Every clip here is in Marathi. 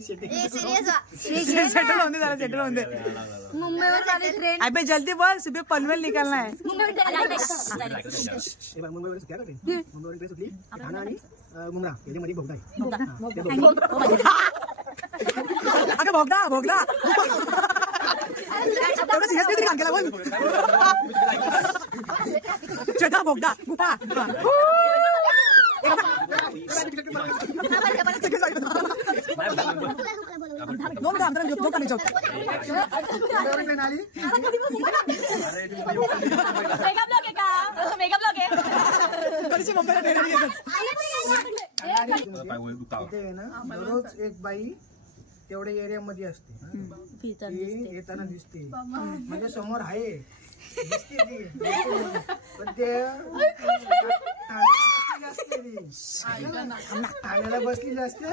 सेटल होने जरा सेटल होने मुंबई में चले ट्रेन अबे जल्दी बोल सुबह पनवेल निकलना है मुंबई में क्या करते मुंबई में सुटली खाना आणि मुंगरा याच्यामध्ये भोगदा आहे अगं भोगदा भोगदा तेवढं सिरियस नाही काम केला बोल चटा भोगदा गुफा दो मिनट अंदर दो करने चौक मेकअप लगे कधीची मुंबईला ट्रेन नाही दररोज एक बाई तेवढ्या एरियामध्ये असते येताना दिसते म्हणजे समोर आहे दिसते ती पण ते ठाण्याला बसलेली असते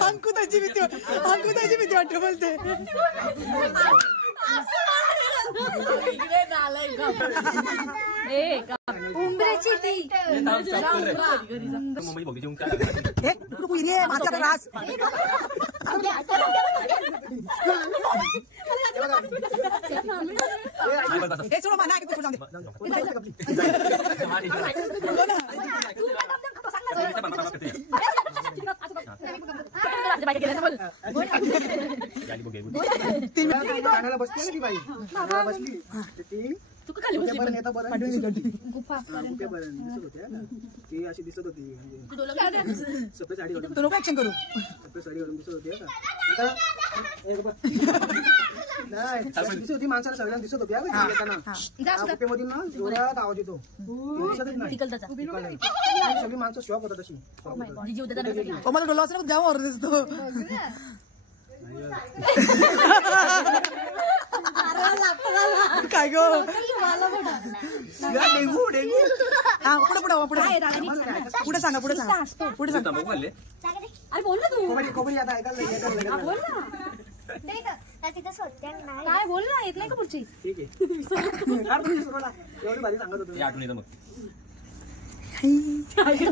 अंकुताची भीती वाटते बोलते उंबरेची ती मुंबई बघी जेवून काय माझा त्रास हे सोड म्हणा की तू जाऊ ठाण्याला बसली ना ती बाई बसली ती ती अशी दिसत होती सफेद साडी घालून तू नको ऍक्शन करू सफेद साडी घालून दिसत होती दिसत होती माणसाला सगळ्यांना दिसत होती येताना गुप्पेमधून ना जोरात आवाज येतो दिसतच नाही सगळी माणसं शॉक होतात अशी मला डोला असं गावावर दिसतो काय गो डेंगू डेंगू हा पुढे पुढे पुढे पुढे सांगा पुढे सांगा पुढे सांगा अरे बोल ना तू कोबरी आता ऐकायला बोल ना काय बोल ना येत नाही का पुढची ठीक आहे एवढी भारी सांगत होतो आठवण येतं मग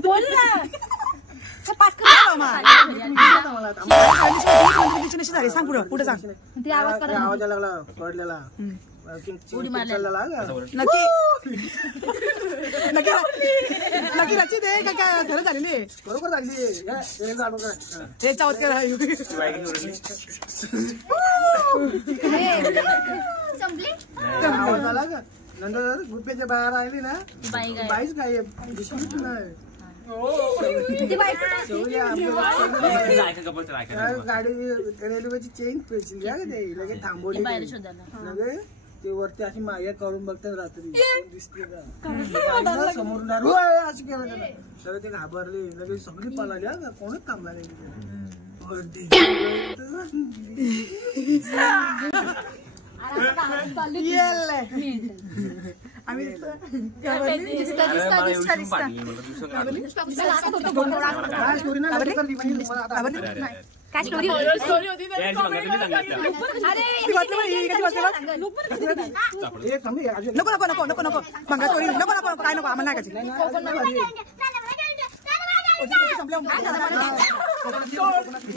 बोल ना सांग पुढे पुढे सांग आवाज लागला पडलेला नक्की नक्की नक्की रचित आहे का काय खरं झालेली आहे बरोबर झाली हे चावत करा आवाज आला का नंतर गुप्पेच्या बाहेर आली ना बाईच काय दिसलीच नाही गाडी रेल्वेची चेन पेचली लगेच थांबवली लगे ते वरती अशी माया करून बघतात रात्री दिसते का समोरून अशी केलं त्याला सगळं ते घाबरले लगेच सगळी पळाली का कोणच थांबला नाही काय स्टोरी होती नको नको नको नको नको मंगा स्टोरी नको नको काय नको आम्हाला नाही